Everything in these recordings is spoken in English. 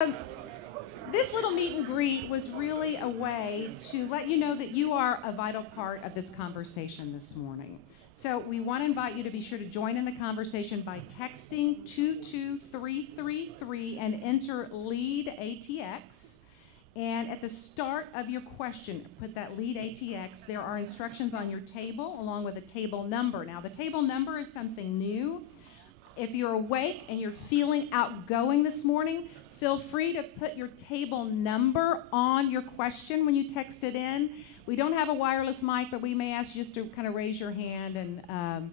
Um, This little meet and greet was really a way to let you know that you are a vital part of this conversation this morning. So we want to invite you to be sure to join in the conversation by texting 22333 and enter LEAD ATX. And at the start of your question, put that LEAD ATX. There are instructions on your table along with a table number. Now, the table number is something new. If you're awake and you're feeling outgoing this morning, feel free to put your table number on your question when you text it in. We don't have a wireless mic, but we may ask you just to kind of raise your hand and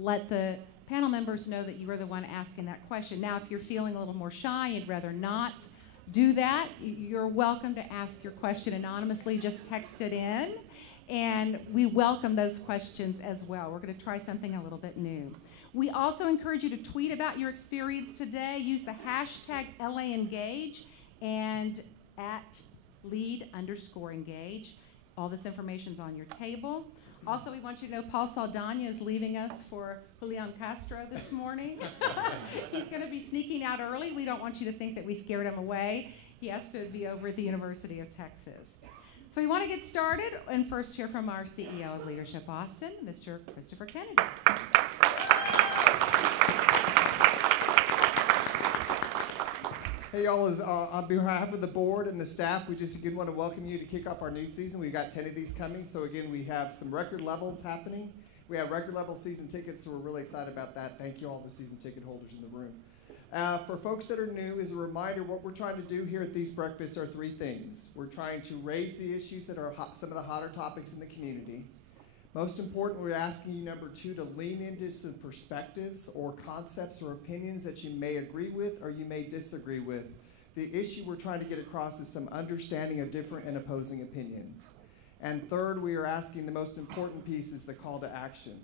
let the panel members know that you were the one asking that question. Now, if you're feeling a little more shy, you'd rather not do that, you're welcome to ask your question anonymously. Just text it in, and we welcome those questions as well. We're going to try something a little bit new. We also encourage you to tweet about your experience today. Use the hashtag LAEngage and at @lead_engage. All this information's on your table. Also, we want you to know Paul Saldana is leaving us for Julian Castro this morning. He's going to be sneaking out early. We don't want you to think that we scared him away. He has to be over at the University of Texas. So we want to get started and first hear from our CEO of Leadership Austin, Mr. Christopher Kennedy. Hey y'all, on behalf of the board and the staff, we just again want to welcome you to kick off our new season. We've got 10 of these coming, so again, we have some record levels happening. We have record level season tickets, so we're really excited about that. Thank you all the season ticket holders in the room. For folks that are new, as a reminder, what we're trying to do here at these breakfasts are three things. We're trying to raise the issues that are some of the hotter topics in the community. Most important, we're asking you, number two, to lean into some perspectives or concepts or opinions that you may agree with or you may disagree with. The issue we're trying to get across is some understanding of different and opposing opinions. And third, we are asking the most important piece is the call to action.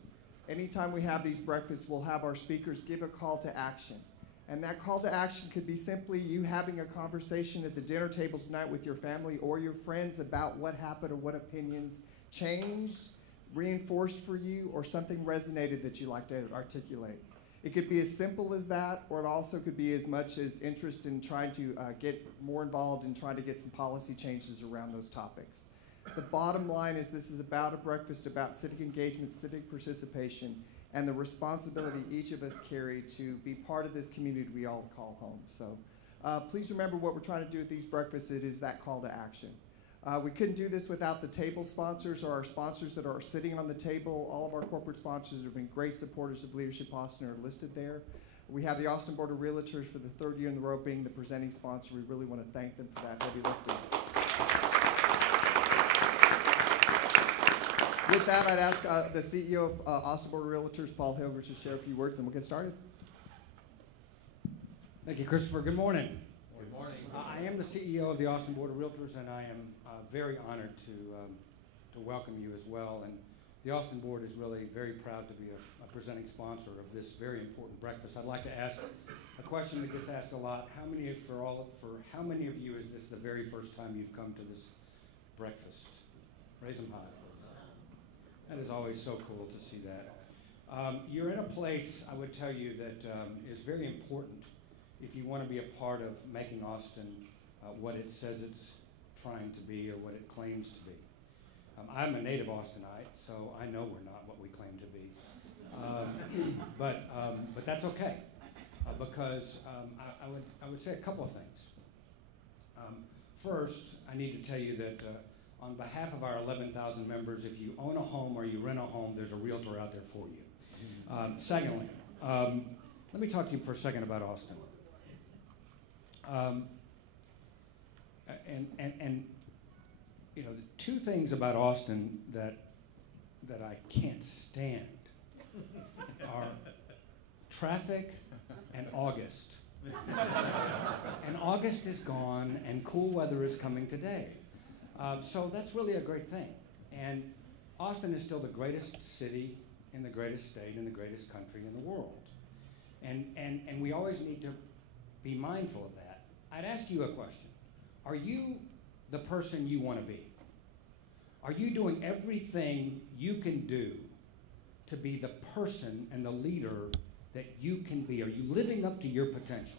Anytime we have these breakfasts, we'll have our speakers give a call to action. And that call to action could be simply you having a conversation at the dinner table tonight with your family or your friends about what happened or what opinions changed, reinforced for you, or something resonated that you like to articulate. It could be as simple as that, or it also could be as much as interest in trying to get more involved in trying to get some policy changes around those topics. The bottom line is this is about a breakfast about civic engagement, civic participation, and the responsibility each of us carry to be part of this community we all call home. So please remember what we're trying to do at these breakfasts. It is that call to action. We couldn't do this without the table sponsors or our sponsors that are sitting on the table. All of our corporate sponsors have been great supporters of Leadership Austin are listed there. We have the Austin Board of Realtors for the third year in the row being the presenting sponsor. We really want to thank them for that heavy lifting. With that, I'd ask the CEO of Austin Board of Realtors, Paul Hilger, to share a few words and we'll get started. Thank you, Christopher. Good morning. Good morning. I am the CEO of the Austin Board of Realtors, and I am very honored to welcome you as well. And the Austin Board is really very proud to be a presenting sponsor of this very important breakfast. I'd like to ask a question that gets asked a lot. How many of you is this the very first time you've come to this breakfast? Raise them high. That is always so cool to see that. You're in a place, I would tell you, that is very important if you want to be a part of making Austin what it says it's trying to be or what it claims to be. I'm a native Austinite, so I know we're not what we claim to be. But that's okay, because I would say a couple of things. First, I need to tell you that on behalf of our 11,000 members, if you own a home or you rent a home, there's a realtor out there for you. Secondly, let me talk to you for a second about Austin. And you know, the two things about Austin that I can't stand are traffic and August. And August is gone and cool weather is coming today. So that's really a great thing. And Austin is still the greatest city in the greatest state in the greatest country in the world. And we always need to be mindful of that. I'd ask you a question. Are you the person you want to be? Are you doing everything you can do to be the person and the leader that you can be? Are you living up to your potential?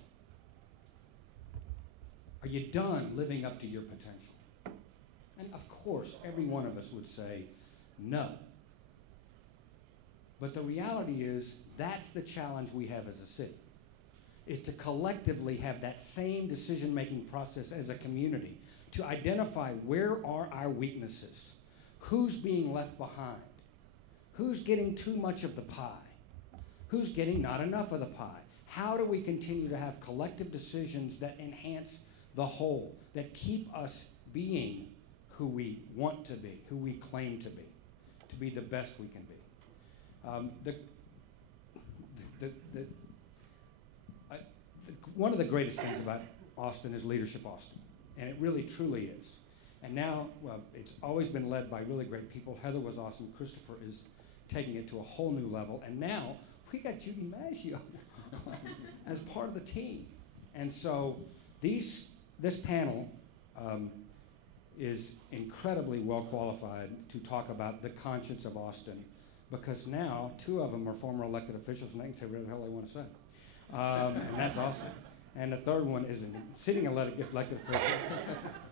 Are you done living up to your potential? And of course, every one of us would say no. But the reality is, that's the challenge we have as a city, is to collectively have that same decision-making process as a community, to identify where are our weaknesses, who's being left behind, who's getting too much of the pie, who's getting not enough of the pie. How do we continue to have collective decisions that enhance the whole, that keep us being who we want to be, who we claim to be the best we can be. One of the greatest things about Austin is Leadership Austin, and it really truly is. And now, well, it's always been led by really great people. Heather was awesome. Christopher is taking it to a whole new level. And now we got Judy Maggio as part of the team. And so this panel is incredibly well qualified to talk about the conscience of Austin, because now 2 of them are former elected officials and they can say whatever the hell they want to say. And that's awesome. And the third one is a sitting elected official.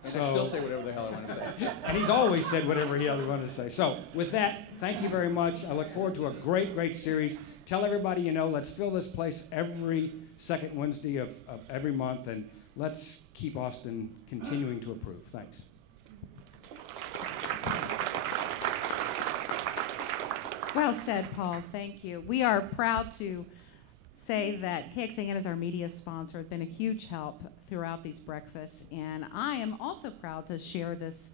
And I still say whatever the hell I want to say. And he's always said whatever he ever wanted to say. So with that, thank you very much. I look forward to a great, great series. Tell everybody you know, let's fill this place every second Wednesday of every month, and let's keep Austin continuing to improve. Thanks. Well said, Paul. Thank you. We are proud to say that KXAN is our media sponsor. It's been a huge help throughout these breakfasts. And I am also proud to share this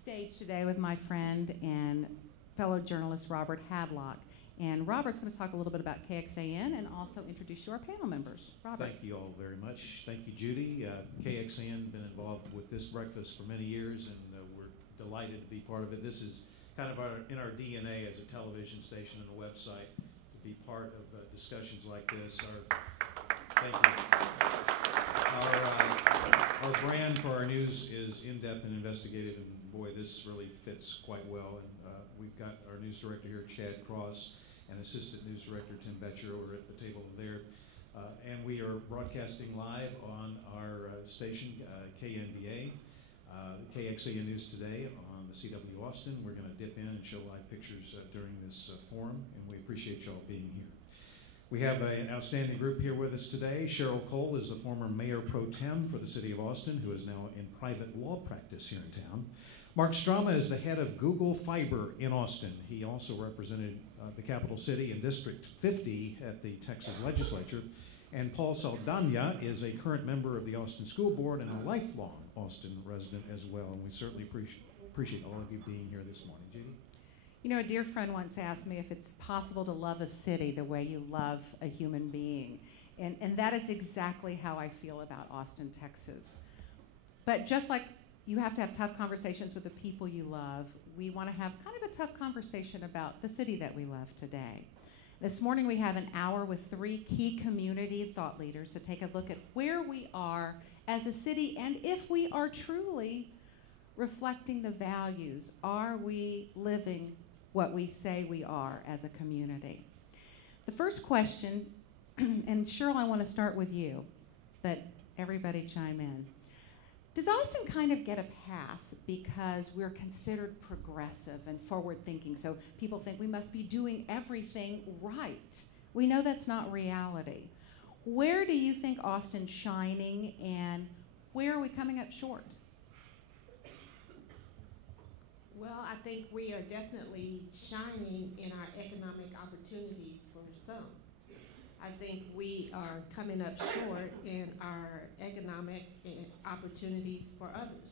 stage today with my friend and fellow journalist, Robert Hadlock. And Robert's going to talk a little bit about KXAN and also introduce you our panel members. Robert. Thank you all very much. Thank you, Judy. KXAN been involved with this breakfast for many years, and we're delighted to be part of it. This is kind of in our DNA as a television station and a website, to be part of discussions like this. Thank you. Our brand for our news is in-depth and investigative, and boy, this really fits quite well. And we've got our news director here, Chad Cross, and assistant news director, Tim Betcher, over at the table there. And we are broadcasting live on our station, KNBA, KXAN News Today on the CW Austin. We're going to dip in and show live pictures during this forum, and we appreciate y'all being here. We have an outstanding group here with us today. Cheryl Cole is the former mayor pro tem for the city of Austin, who is now in private law practice here in town. Mark Strama is the head of Google Fiber in Austin. He also represented the capital city in District 50 at the Texas legislature. And Paul Saldana is a current member of the Austin School Board and a lifelong Austin resident as well. And we certainly appreciate all of you being here this morning. Judy? You know, a dear friend once asked me if it's possible to love a city the way you love a human being. And that is exactly how I feel about Austin, Texas. But just like you have to have tough conversations with the people you love, we want to have kind of a tough conversation about the city that we love today. This morning we have an hour with 3 key community thought leaders to take a look at where we are as a city and if we are truly reflecting the values. Are we living what we say we are as a community? The first question, and Cheryl, I want to start with you, but everybody chime in. Does Austin kind of get a pass because we're considered progressive and forward-thinking, so people think we must be doing everything right? We know that's not reality. Where do you think Austin's shining, and where are we coming up short? Well, I think we are definitely shining in our economic opportunities for some. I think we are coming up short in our economic opportunities for others.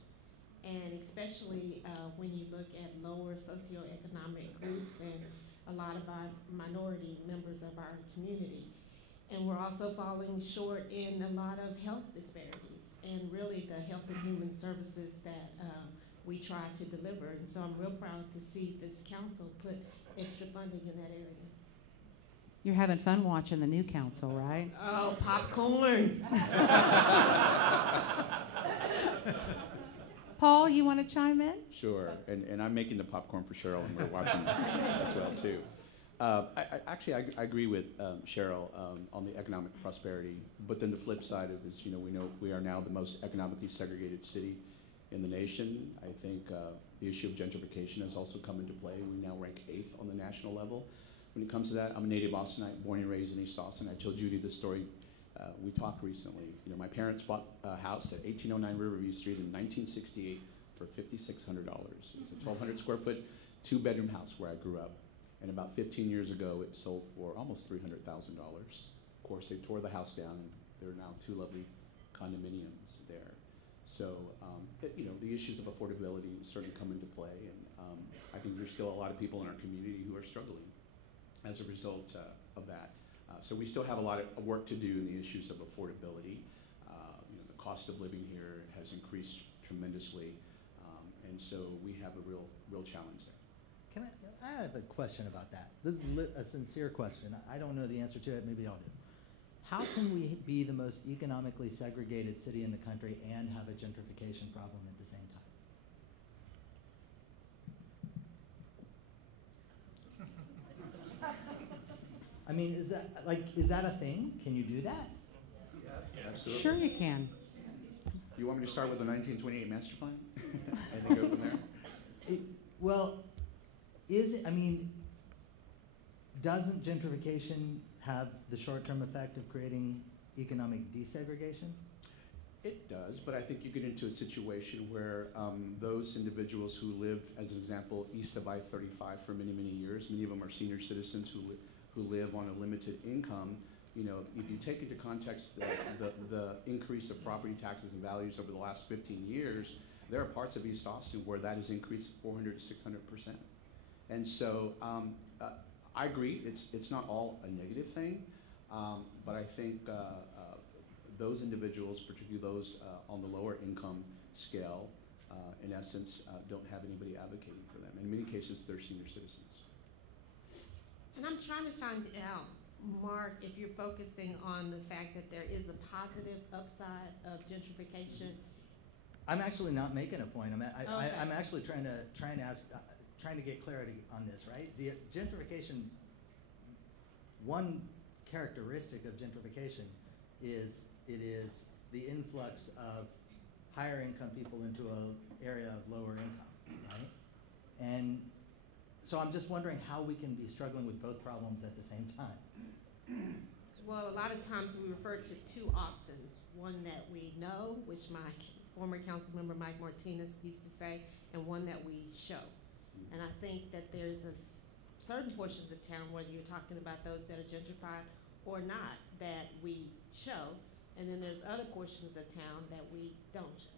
And especially when you look at lower socioeconomic groups and a lot of our minority members of our community. And we're also falling short in a lot of health disparities and really the health and human services that we try to deliver. And so I'm real proud to see this council put extra funding in that area. You're having fun watching the new council, right? Oh, popcorn. Paul, you want to chime in? Sure, and I'm making the popcorn for Cheryl, and we're watching as well too. Actually, I agree with Cheryl on the economic prosperity, but then the flip side of it is, we know we are now the most economically segregated city in the nation. I think the issue of gentrification has also come into play. We now rank 8th on the national level. When it comes to that, I'm a native Austinite, born and raised in East Austin. I told Judy this story. We talked recently. My parents bought a house at 1809 Riverview Street in 1968 for $5,600. It's a 1,200 square foot, 2-bedroom house where I grew up. And about 15 years ago, it sold for almost $300,000. Of course, they tore the house down, and there are now 2 lovely condominiums there. So, the issues of affordability certainly come into play, and I think there's still a lot of people in our community who are struggling as a result of that. So we still have a lot of work to do in the issues of affordability. The cost of living here has increased tremendously, and so we have a real challenge there. I have a question about that. This is a sincere question. I don't know the answer to it. Maybe y'all do. How can we be the most economically segregated city in the country and have a gentrification problem at the same time? I mean, is that a thing? Can you do that? Yeah, absolutely. Sure you can. You want me to start with the 1928 master plan and then go from there? Doesn't gentrification have the short-term effect of creating economic desegregation? It does, but I think you get into a situation where those individuals who lived, as an example, east of I-35 for many, many years, many of them are senior citizens who live on a limited income. If you take into context the increase of property taxes and values over the last 15 years, there are parts of East Austin where that has increased 400 to 600%. And so I agree, it's not all a negative thing, but I think those individuals, particularly those on the lower income scale, in essence, don't have anybody advocating for them. In many cases, they're senior citizens. And I'm trying to find out, Mark, if you're focusing on the fact that there is a positive upside of gentrification. I'm actually not making a point. Okay. I'm actually trying to get clarity on this, right? The gentrification, one characteristic of gentrification is it is the influx of higher income people into an area of lower income, right? And so I'm just wondering how we can be struggling with both problems at the same time. Well, a lot of times we refer to 2 Austins, one that we know, which my former council member Mike Martinez used to say, and one that we show. And I think that there's certain portions of town, whether you're talking about those that are gentrified or not, that we show, and then there's other portions of town that we don't show.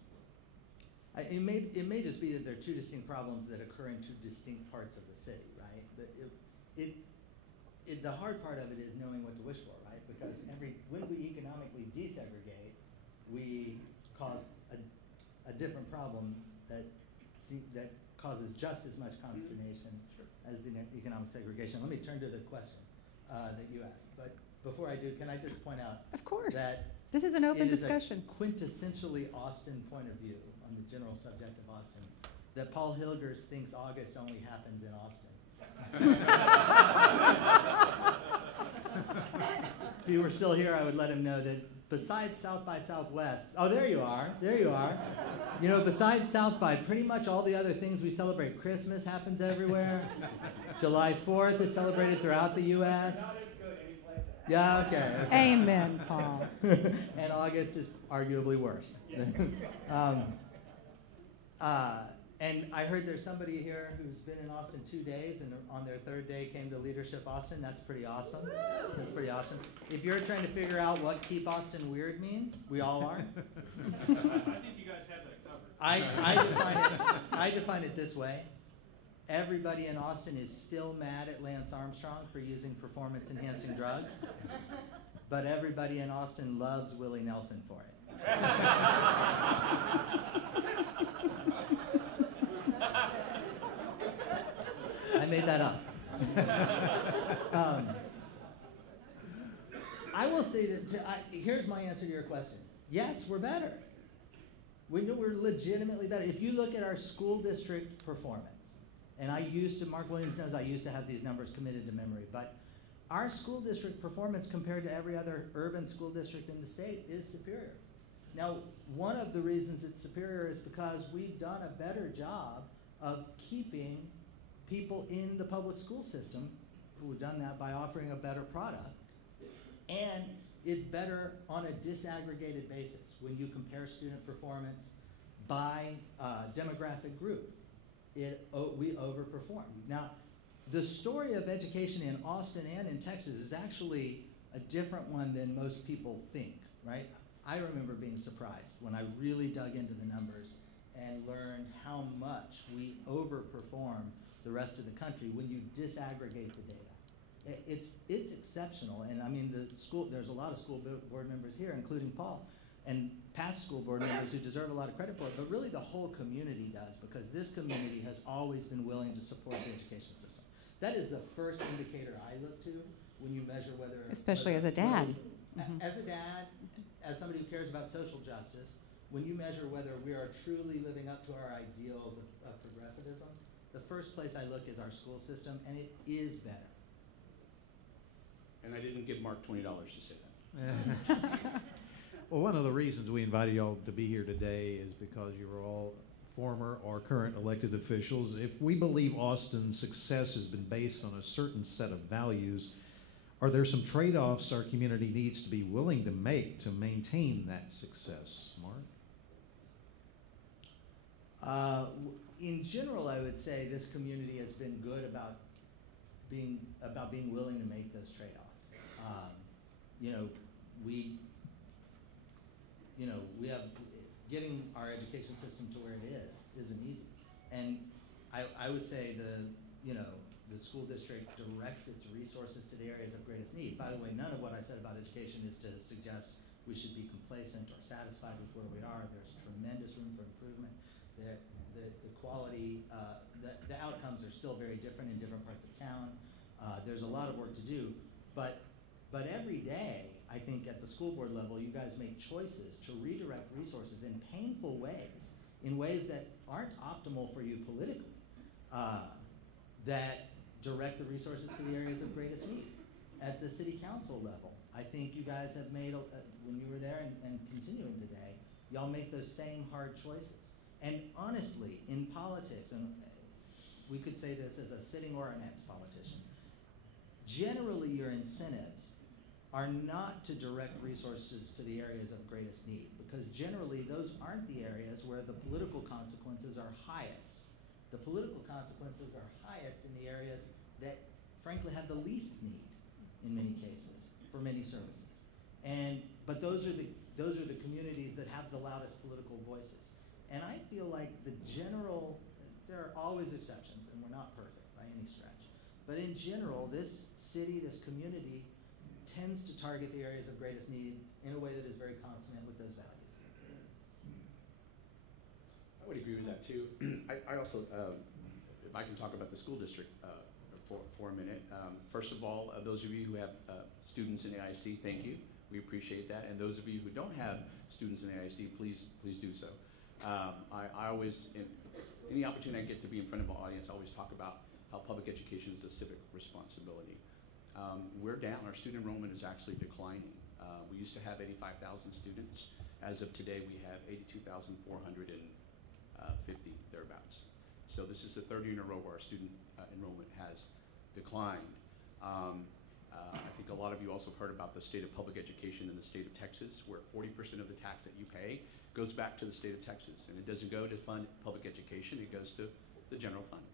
It may just be that there are 2 distinct problems that occur in 2 distinct parts of the city, right? But the hard part of it is knowing what to wish for, right? Because when we economically desegregate, we cause a different problem that causes just as much consternation as the economic segregation. Let me turn to the question that you asked. But before I do, can I just point out Of course. that This is an open it is discussion. a quintessentially Austin point of view on the general subject of Austin, that Paul Hilgers thinks August only happens in Austin. If he were still here, I would let him know that besides South by Southwest, oh, there you are. Besides South by, pretty much all the other things we celebrate. Christmas happens everywhere. July 4th is celebrated throughout the U.S. Yeah, okay. Amen, Paul. And August is arguably worse. And I heard there's somebody here who's been in Austin 2 days and on their 3rd day came to Leadership Austin. That's pretty awesome. That's pretty awesome. If you're trying to figure out what Keep Austin Weird means, we all are. I think you guys have that covered. I define it this way. Everybody in Austin is still mad at Lance Armstrong for using performance-enhancing drugs, but everybody in Austin loves Willie Nelson for it. I made that up. I will say that, here's my answer to your question. Yes, we're better. We're legitimately better. If you look at our school district performance, And Mark Williams knows I used to have these numbers committed to memory, but our school district performance compared to every other urban school district in the state is superior. Now, one of the reasons it's superior is because we've done a better job of keeping people in the public school system. We've done that by offering a better product. And it's better on a disaggregated basis when you compare student performance by demographic group. We overperform. Now, the story of education in Austin and in Texas is actually a different one than most people think, right? I remember being surprised when I really dug into the numbers and learned how much we overperform the rest of the country when you disaggregate the data. It's exceptional, and I mean there's a lot of school board members here, including Paul, and past school board members who deserve a lot of credit for it, but really the whole community does, because this community has always been willing to support the education system. That is the first indicator I look to when you measure whether— Especially as a dad. As a dad, as somebody who cares about social justice, when you measure whether we are truly living up to our ideals of progressivism, the first place I look is our school system, and it is better. And I didn't give Mark $20 to say that. Well, one of the reasons we invited y'all to be here today is because you are all former or current elected officials. If we believe Austin's success has been based on a certain set of values, are there some trade-offs our community needs to be willing to make to maintain that success, Mark? In general, I would say this community has been good about being willing to make those trade-offs. We have getting our education system to where it isn't easy, and I would say the school district directs its resources to the areas of greatest need. By the way, none of what I said about education is to suggest we should be complacent or satisfied with where we are. There's tremendous room for improvement. The quality, the outcomes are still very different in different parts of town. There's a lot of work to do, but every day, I think at the school board level, you guys make choices to redirect resources in painful ways, in ways that aren't optimal for you politically, that direct the resources to the areas of greatest need. At the city council level, I think you guys have made, when you were there and continuing today, y'all make those same hard choices. And honestly, in politics, and we could say this as a sitting or an ex-politician, generally your incentives are not to direct resources to the areas of greatest need, because generally those aren't the areas where the political consequences are highest. The political consequences are highest in the areas that frankly have the least need in many cases for many services. But those are the communities that have the loudest political voices. And I feel like there are always exceptions, and we're not perfect by any stretch. But in general, this city, this community, tends to target the areas of greatest need in a way that is very consonant with those values. I would agree with that too. I also, if I can talk about the school district for a minute. First of all, those of you who have students in AIC, thank you. We appreciate that. And those of you who don't have students in AIC, please do so. I always, any opportunity I get to be in front of an audience, I always talk about how public education is a civic responsibility. We're down. Our student enrollment is actually declining. We used to have 85,000 students. As of today, we have 82,450 thereabouts. So this is the third year in a row where our student enrollment has declined. I think a lot of you also heard about the state of public education in the state of Texas, where 40% of the tax that you pay goes back to the state of Texas. And it doesn't go to fund public education, it goes to the general fund.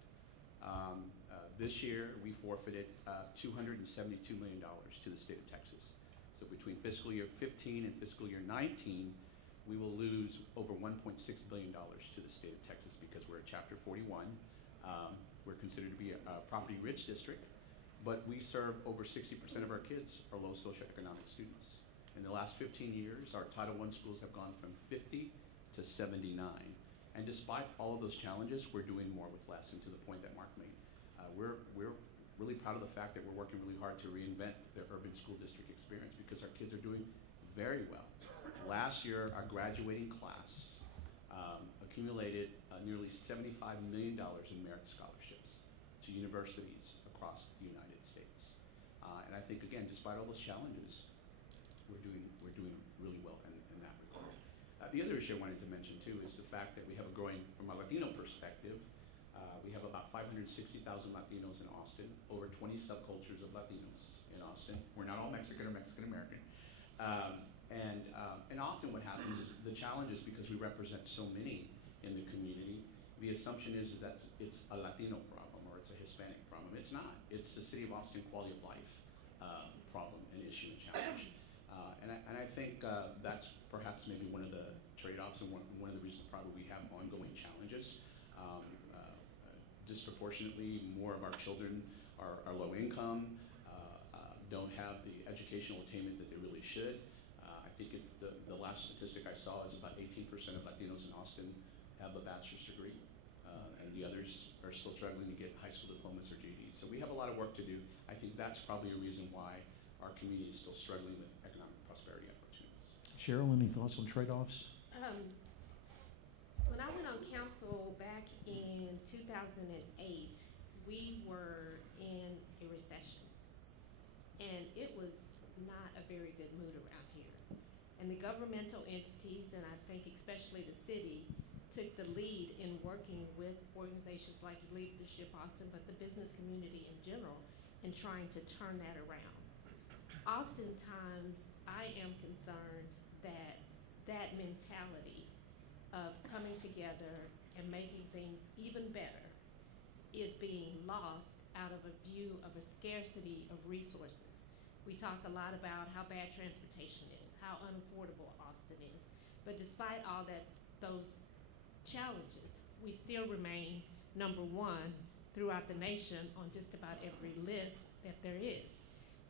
This year, we forfeited $272 million to the state of Texas. So between fiscal year 15 and fiscal year 19, we will lose over $1.6 billion to the state of Texas because we're a Chapter 41. We're considered to be a property-rich district, but we serve over 60% of our kids are low socioeconomic students. In the last 15 years, our Title I schools have gone from 50 to 79. And despite all of those challenges, we're doing more with less, and to the point that Mark made. We're really proud of the fact that we're working really hard to reinvent the urban school district experience because our kids are doing very well. Last year, our graduating class accumulated nearly $75 million in merit scholarships. to universities across the United States. And I think, again, despite all those challenges, we're doing really well in that regard. The other issue I wanted to mention, too, is the fact that we have a growing, from a Latino perspective, we have about 560,000 Latinos in Austin, over 20 subcultures of Latinos in Austin. We're not all Mexican or Mexican-American. And often what happens is the challenge is because we represent so many in the community, the assumption is that it's a Latino problem or it's a Hispanic problem. It's not. It's the City of Austin quality of life problem and issue and challenge. And I think that's perhaps maybe one of the trade-offs and one of the reasons probably we have ongoing challenges. Disproportionately, more of our children are low income, don't have the educational attainment that they really should. I think it's the last statistic I saw is about 18% of Latinos in Austin have a bachelor's degree, and the others are still struggling to get high school diplomas or GEDs. So we have a lot of work to do. I think that's probably a reason why our community is still struggling with economic prosperity opportunities. Cheryl, any thoughts on trade-offs? When I went on council back in 2008, we were in a recession, and it was not a very good mood around here. And the governmental entities, and I think especially the city, took the lead in working with organizations like Leadership Austin, but the business community in general, in trying to turn that around. Oftentimes, I am concerned that that mentality of coming together and making things even better is being lost out of a view of a scarcity of resources. We talk a lot about how bad transportation is, how unaffordable Austin is, but despite all those challenges, we still remain #1 throughout the nation on just about every list that there is.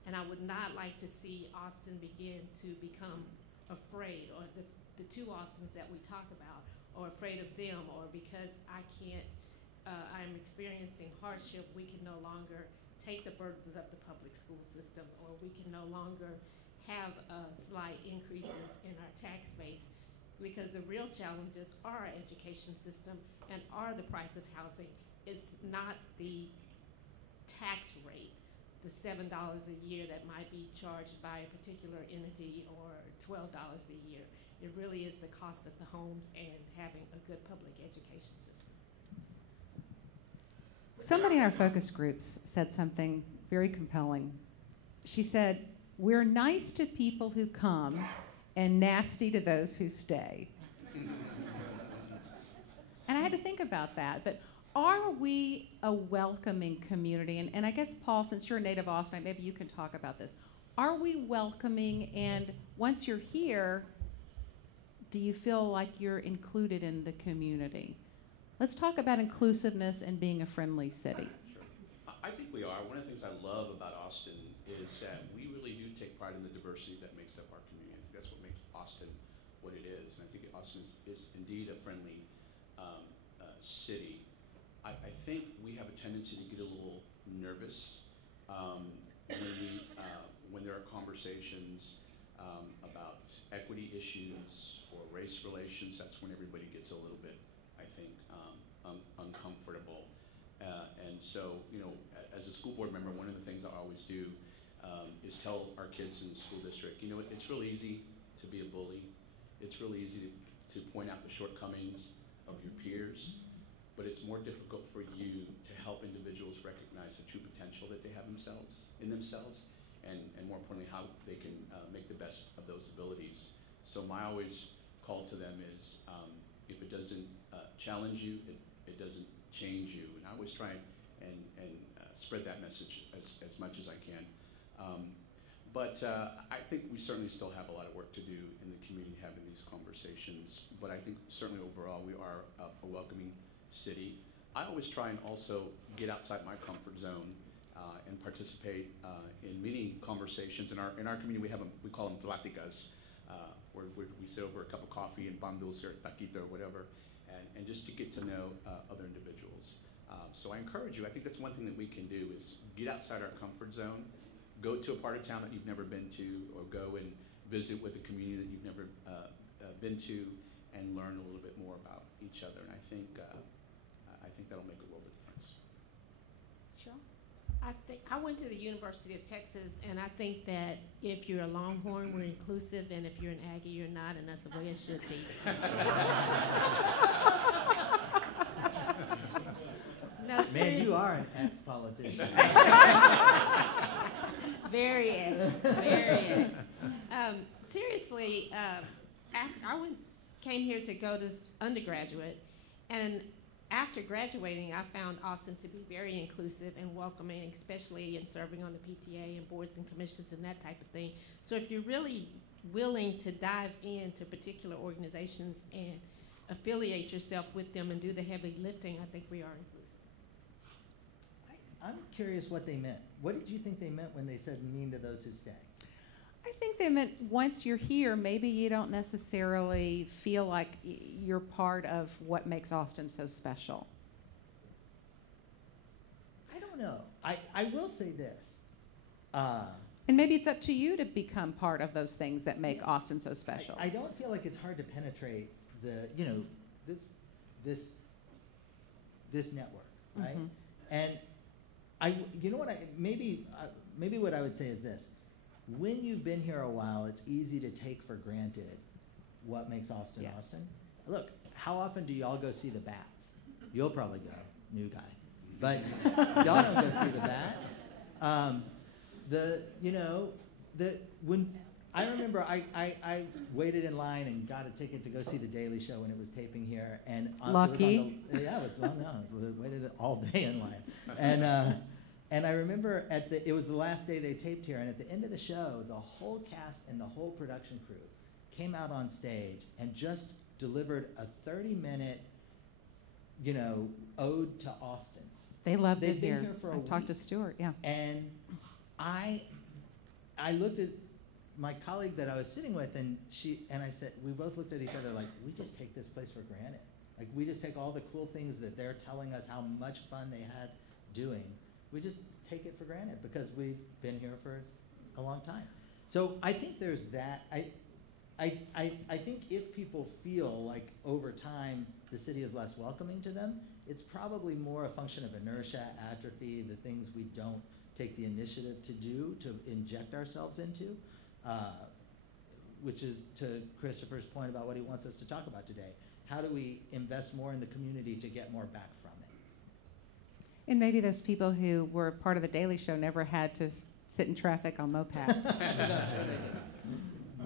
And I would not like to see Austin begin to become afraid, or the two Austins that we talk about, or afraid of them, or because I'm experiencing hardship, we can no longer take the burdens of the public school system, or we can no longer have slight increases in our tax base, because the real challenges are our education system and are the price of housing. It's not the tax rate, the $7 a year that might be charged by a particular entity, or $12 a year. It really is the cost of the homes and having a good public education system. Somebody in our focus groups said something very compelling. She said, "We're nice to people who come and nasty to those who stay." And I had to think about that. But are we a welcoming community? And I guess, Paul, since you're a native Austin, maybe you can talk about this. Are we welcoming, and once you're here, do you feel like you're included in the community? Let's talk about inclusiveness and being a friendly city. Sure. I think we are. One of the things I love about Austin is that we really do take pride in the diversity that makes up our community. I think that's what makes Austin what it is. And I think Austin is indeed a friendly city. I think we have a tendency to get a little nervous when there are conversations about equity issues or race relations. That's when everybody gets a little bit, I think, uncomfortable. And so, as a school board member, one of the things I always do is tell our kids in the school district, it's real easy to be a bully. It's really easy to point out the shortcomings of your peers, but it's more difficult for you to help individuals recognize the true potential that they have in themselves, and more importantly, how they can make the best of those abilities. So my always call to them is, if it doesn't challenge you, it doesn't change you. And I always try and spread that message as much as I can. But I think we certainly still have a lot of work to do in the community having these conversations. But I think certainly overall we are a welcoming city. I always try and also get outside my comfort zone and participate in many conversations. In our community we call them pláticas, where we sit over a cup of coffee and pan dulce or taquito or whatever, and just to get to know other individuals. So I encourage you, I think that's one thing that we can do is get outside our comfort zone, go to a part of town that you've never been to, or go and visit with a community that you've never been to, and learn a little bit more about each other. And I think that'll make a world of difference. I went to the University of Texas, and I think that if you're a Longhorn, we're inclusive, and if you're an Aggie, you're not, and that's the way it should be. No, Man, you are an ex-politician. Very ex, very ex. Seriously, after came here to go to undergraduate, and after graduating, I found Austin to be very inclusive and welcoming, especially in serving on the PTA and boards and commissions and that type of thing. So if you're really willing to dive into particular organizations and affiliate yourself with them and do the heavy lifting, I think we are inclusive. I'm curious what they meant. What did you think they meant when they said mean to those who stay? I think they meant once you're here, maybe you don't necessarily feel like you're part of what makes Austin so special. I don't know. I will say this. And maybe it's up to you to become part of those things that make Austin so special. I don't feel like it's hard to penetrate the, this network, right? And maybe what I would say is this. When you've been here a while, it's easy to take for granted what makes Austin Austin. Look, how often do y'all go see the Bats? You'll probably go, new guy. But y'all don't go see the Bats. When I remember I waited in line and got a ticket to go see The Daily Show when it was taping here. And Lucky. It was long, no, waited all day in line. And I remember it was the last day they taped here, and at the end of the show, the whole cast and the whole production crew came out on stage and just delivered a 30-minute, ode to Austin. They loved They'd it been here. here for a I talked to week. Stuart, yeah. And I looked at my colleague that I was sitting with, and I said, we both looked at each other like, we just take this place for granted. Like, we just take all the cool things that they're telling us how much fun they had doing. We just take it for granted because we've been here for a long time. So I think there's that. I think if people feel like over time the city is less welcoming to them, it's probably more a function of inertia, atrophy, the things we don't take the initiative to do, to inject ourselves into, which is to Christopher's point about what he wants us to talk about today. How do we invest more in the community to get more back from it? And maybe those people who were part of the Daily Show never had to sit in traffic on moped.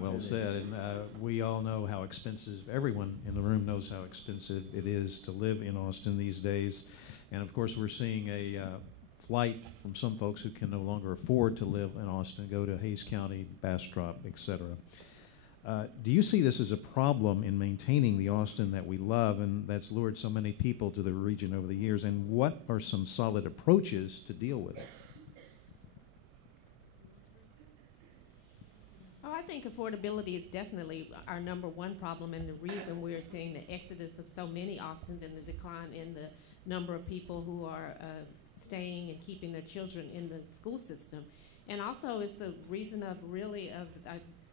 Well said, and we all know how expensive, everyone in the room knows how expensive it is to live in Austin these days. And of course, we're seeing a flight from some folks who can no longer afford to live in Austin, go to Hayes County, Bastrop, et cetera. Do you see this as a problem in maintaining the Austin that we love and that's lured so many people to the region over the years? And what are some solid approaches to deal with it? Oh, I think affordability is definitely our number one problem, and the reason we're seeing the exodus of so many Austins and the decline in the number of people who are staying and keeping their children in the school system. And also it's the reason of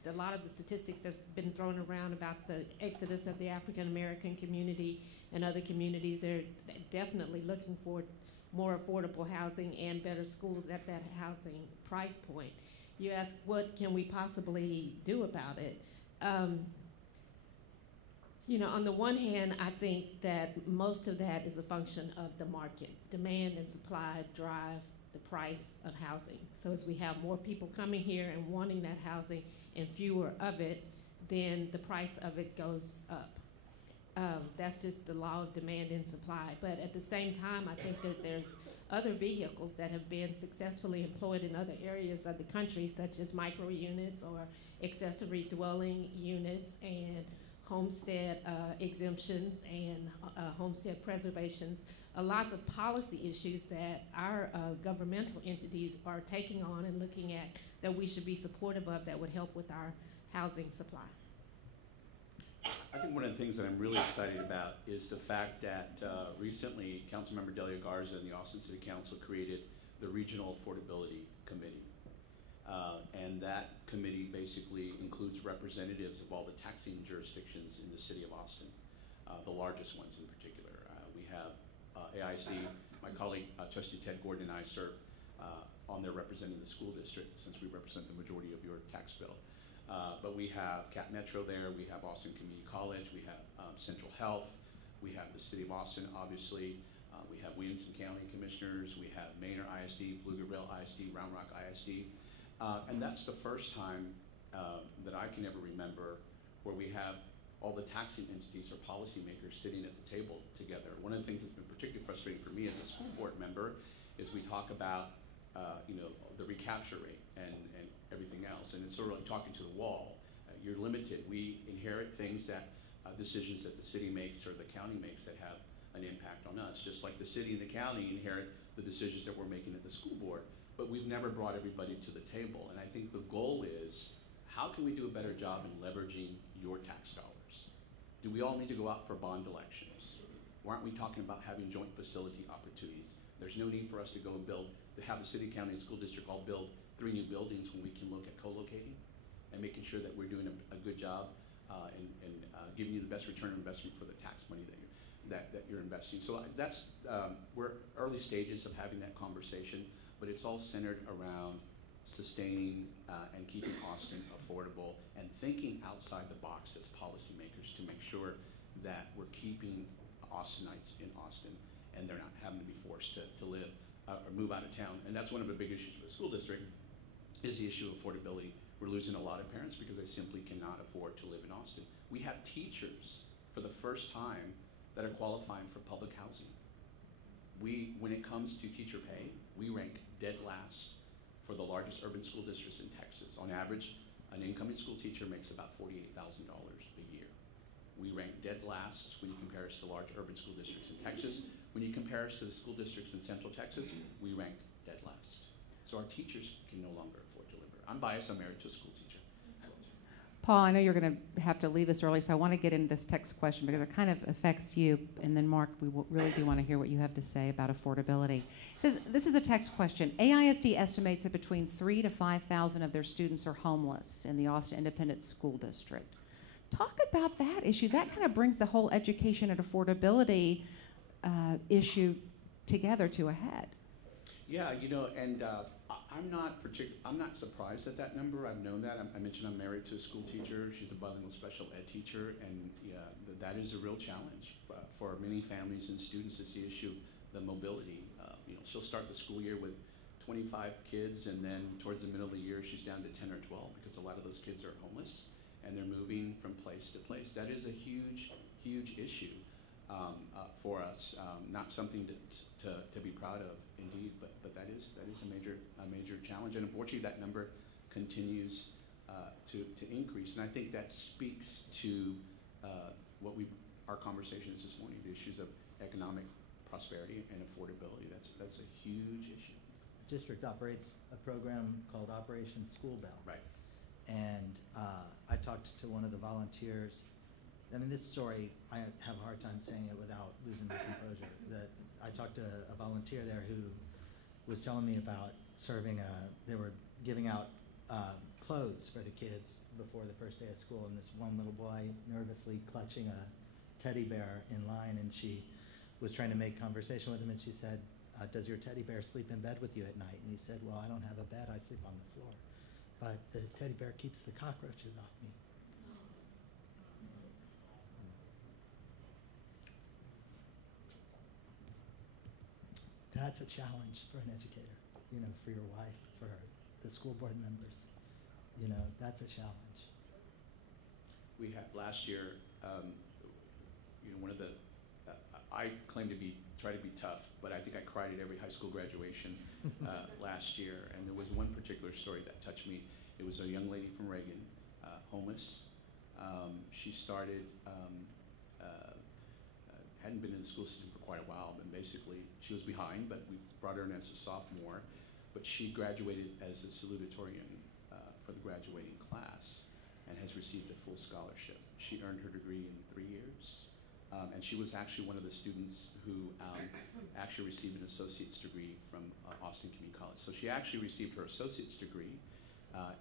a lot of the statistics that's been thrown around about the exodus of the African American community and other communities. They're definitely looking for more affordable housing and better schools at that housing price point. You ask, what can we possibly do about it? On the one hand, I think that most of that is a function of the market. Demand and supply drive the price of housing. So as we have more people coming here and wanting that housing and fewer of it, then the price of it goes up. That's just the law of demand and supply. But at the same time, I think that there's other vehicles that have been successfully employed in other areas of the country, such as micro units or accessory dwelling units and homestead exemptions and homestead preservations. Lots of policy issues that our governmental entities are taking on and looking at that we should be supportive of that would help with our housing supply. I think one of the things that I'm really excited about is the fact that recently Councilmember Delia Garza and the Austin City Council created the Regional Affordability Committee. And that committee basically includes representatives of all the taxing jurisdictions in the city of Austin, the largest ones in particular. We have AISD. My colleague, Trustee Ted Gordon, and I serve on there representing the school district, since we represent the majority of your tax bill. But we have Cap Metro there, we have Austin Community College, we have Central Health, we have the City of Austin, obviously. We have Williamson County Commissioners, we have Manor ISD, Pflugerville ISD, Round Rock ISD. And that's the first time that I can ever remember where we have all the taxing entities or policymakers sitting at the table together. One of the things that's been particularly frustrating for me as a school board member is we talk about the recapture rate and everything else, and it's sort of like talking to the wall. You're limited. We inherit things that, decisions that the city makes or the county makes that have an impact on us, just like the city and the county inherit the decisions that we're making at the school board, but we've never brought everybody to the table. And I think the goal is, how can we do a better job in leveraging your tax dollars? Do we all need to go out for bond elections? Why aren't we talking about having joint facility opportunities? There's no need for us to go and have the city, county, and school district all build 3 new buildings when we can look at co-locating and making sure that we're doing a good job and giving you the best return on investment for the tax money that you're investing. So we're early stages of having that conversation, but it's all centered around sustaining and keeping Austin affordable and thinking outside the box as policymakers to make sure that we're keeping Austinites in Austin and they're not having to be forced to live or move out of town. And that's one of the big issues with the school district, is the issue of affordability. We're losing a lot of parents because they simply cannot afford to live in Austin. We have teachers for the first time that are qualifying for public housing. When it comes to teacher pay, we rank dead last for the largest urban school districts in Texas. On average, an incoming school teacher makes about $48,000 a year. We rank dead last when you compare us to large urban school districts in Texas. When you compare us to the school districts in Central Texas, we rank dead last. So our teachers can no longer afford to live here. I'm biased, I'm married to a school teacher. Paul, I know you're going to have to leave us early, so I want to get into this text question because it kind of affects you. And then, Mark, we really do want to hear what you have to say about affordability. It says, this is a text question. AISD estimates that between 3,000 to 5,000 of their students are homeless in the Austin Independent School District. Talk about that issue. That kind of brings the whole education and affordability issue together to a head. Yeah, and I'm not surprised at that number. I've known that. I mentioned I'm married to a school teacher. She's a bilingual special ed teacher, and yeah, that is a real challenge for many families and students. It's the issue, the mobility. She'll start the school year with 25 kids, and then towards the middle of the year, she's down to 10 or 12 because a lot of those kids are homeless and they're moving from place to place. That is a huge, huge issue for us. Not something to be proud of, indeed, but that is a major challenge, and unfortunately, that number continues to increase. And I think that speaks to our conversation is this morning, the issues of economic prosperity and affordability. That's a huge issue. The district operates a program called Operation School Bell. Right. And I talked to one of the volunteers. I mean, this story, I have a hard time saying it without losing my composure. I talked to a volunteer there who was telling me about they were giving out clothes for the kids before the first day of school, and this one little boy nervously clutching a teddy bear in line, and she was trying to make conversation with him, and she said, does your teddy bear sleep in bed with you at night? And he said, well, I don't have a bed, I sleep on the floor. But the teddy bear keeps the cockroaches off me. That's a challenge for an educator, for your wife, for the school board members. That's a challenge. We had last year, one of the, I claim to try to be tough, but I think I cried at every high school graduation last year, and there was one particular story that touched me. It was a young lady from Reagan, homeless. She started, hadn't been in the school system for quite a while, and basically she was behind, but we brought her in as a sophomore, but she graduated as a salutatorian for the graduating class and has received a full scholarship. She earned her degree in 3 years. And she was actually one of the students who actually received an associate's degree from Austin Community College. So she actually received her associate's degree,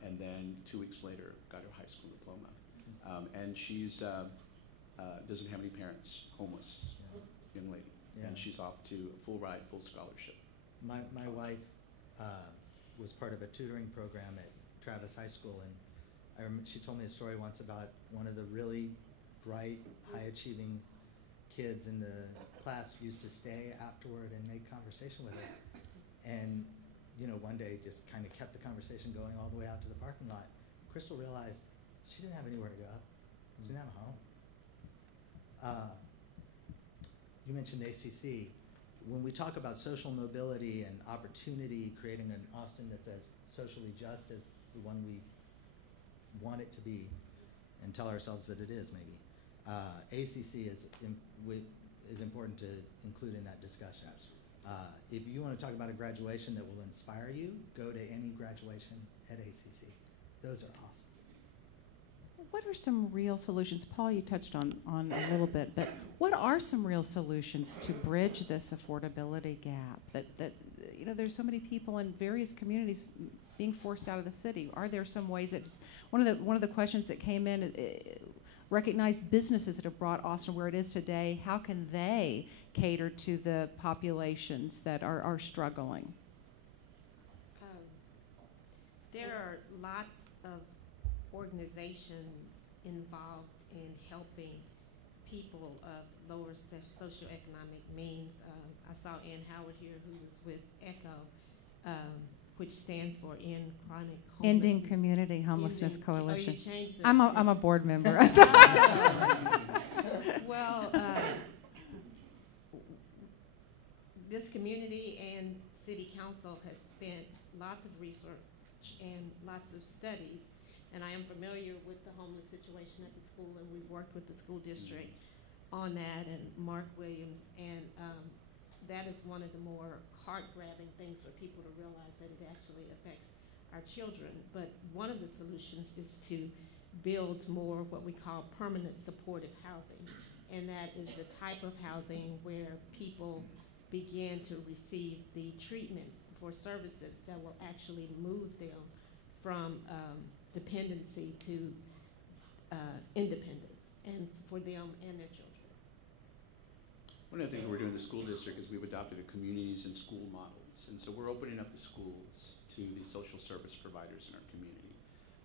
and then 2 weeks later got her high school diploma. And she's doesn't have any parents, homeless young lady. Yeah. And she's off to a full ride, full scholarship. My wife was part of a tutoring program at Travis High School, and she told me a story once about one of the really bright, high-achieving kids in the class used to stay afterward and make conversation with her. And, you know, one day just kind of kept the conversation going all the way out to the parking lot. Crystal realized she didn't have anywhere to go. She didn't have a home. You mentioned ACC. When we talk about social mobility and opportunity, creating an Austin that's as socially just as the one we want it to be, and tell ourselves that it is, maybe, ACC is important to include in that discussion. If you want to talk about a graduation that will inspire you, go to any graduation at ACC. Those are awesome. What are some real solutions? Paul, you touched on a little bit, but what are some real solutions to bridge this affordability gap? That you know, there's so many people in various communities being forced out of the city. Are there some ways that one of the questions that came in? Recognized businesses that have brought Austin where it is today. How can they cater to the populations that are struggling? There are lots of organizations involved in helping people of lower socioeconomic means. I saw Ann Howard here, who was with ECHO, which stands for End Chronic Homelessness. Ending Community Homelessness Coalition. Oh, you changed the, I'm a board member. Well, this community and city council has spent lots of research and lots of studies, and I am familiar with the homeless situation at the school, and we've worked with the school district on that, and Mark Williams, and that is one of the more heart-grabbing things for people to realize that it actually affects our children. But one of the solutions is to build more what we call permanent supportive housing, and that is the type of housing where people begin to receive the treatment for services that will actually move them from dependency to independence, and for them and their children. One of the things that we're doing in the school district is we've adopted a communities and school models. And so we're opening up the schools to the social service providers in our community.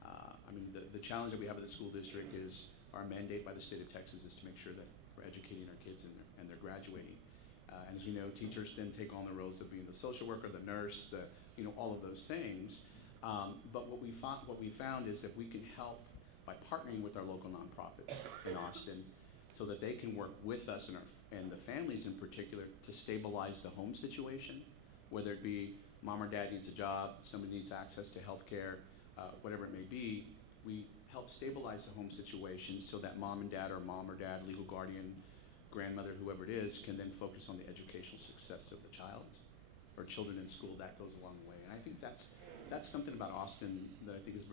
I mean, the challenge that we have at the school district is our mandate by the state of Texas is to make sure that we're educating our kids and they're graduating. And as we know, teachers then take on the roles of being the social worker, the nurse, all of those things. But what we found is that we can help by partnering with our local nonprofits in Austin so that they can work with us and the families in particular to stabilize the home situation, whether it be mom or dad needs a job, somebody needs access to health care, whatever it may be. We help stabilize the home situation so that mom or dad, legal guardian, grandmother, whoever it is, can then focus on the educational success of the child or children in school. That goes a long way. And I think that's something about Austin that I think is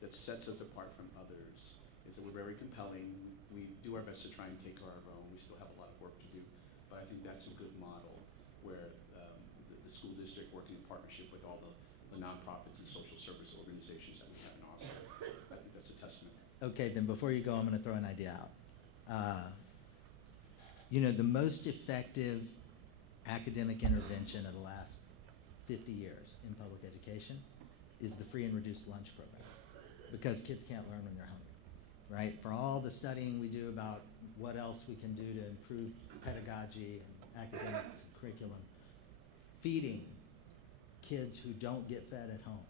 that sets us apart from others, is that we're very compelling. We do our best to try and take care of our own. We still have a lot of work to do, but I think that's a good model where the school district working in partnership with all the nonprofits and social service organizations that we have in Austin. I think that's a testament. Okay, then before you go, I'm going to throw an idea out. You know, the most effective academic intervention of the last 50 years in public education is the free and reduced lunch program, because kids can't learn when they're hungry. Right? For all the studying we do about what else we can do to improve pedagogy and academics and curriculum, feeding kids who don't get fed at home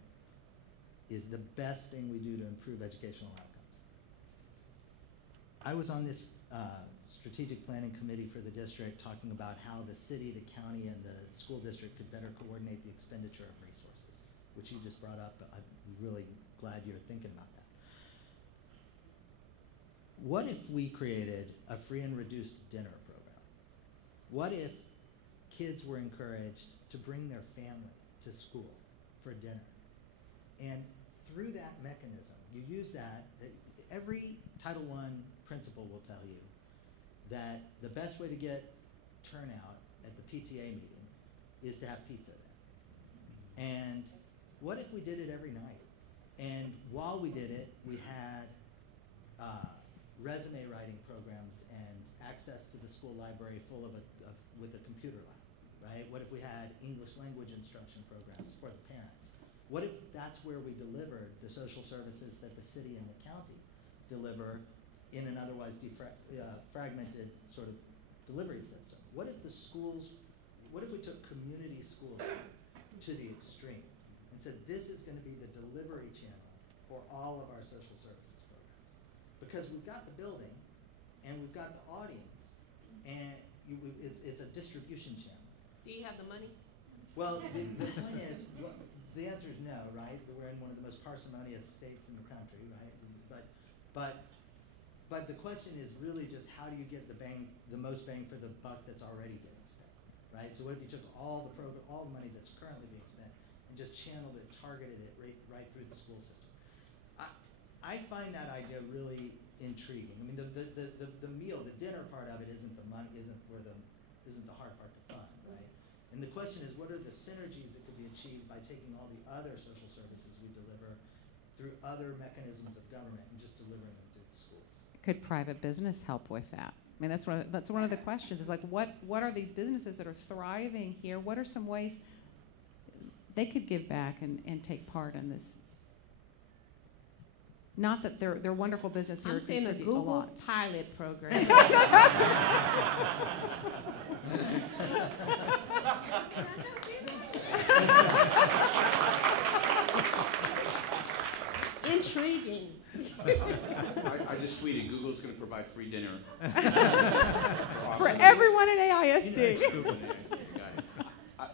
is the best thing we do to improve educational outcomes. I was on this strategic planning committee for the district talking about how the city, the county, and the school district could better coordinate the expenditure of resources, which you just brought up. I'm really glad you're thinking about that. What if we created a free and reduced dinner program? What if kids were encouraged to bring their family to school for dinner? And through that mechanism, you use that, every Title I principal will tell you that the best way to get turnout at the PTA meetings is to have pizza there. And what if we did it every night? And while we did it, we had resume writing programs and access to the school library full of with a computer lab, right? What if we had English language instruction programs for the parents? What if that's where we delivered the social services that the city and the county deliver in an otherwise fragmented sort of delivery system? What if we took community schools to the extreme and said this is going to be the delivery channel for all of our social services programs? Because we've got the building and we've got the audience, and it's a distribution channel. Do you have the money? Well, the point is, the answer is no, right? We're in one of the most parsimonious states in the country, right? But the question is really just how do you get the most bang for the buck that's already getting spent, right? So what if you took all the money that's currently being spent and just channeled it, targeted it right through the school system? I find that idea really intriguing. I mean, the meal, the dinner part of it isn't the money, isn't the hard part to fund, right? And the question is, what are the synergies that could be achieved by taking all the other social services we deliver through other mechanisms of government and just delivering them through the schools? Could private business help with that? I mean, that's one of the questions. Is like, what are these businesses that are thriving here? What are some ways they could give back and take part in this? Not that they're wonderful business here. I'm saying a Google lot. Pilot program. Intriguing. I just tweeted, Google's going to provide free dinner. For everyone at AISD.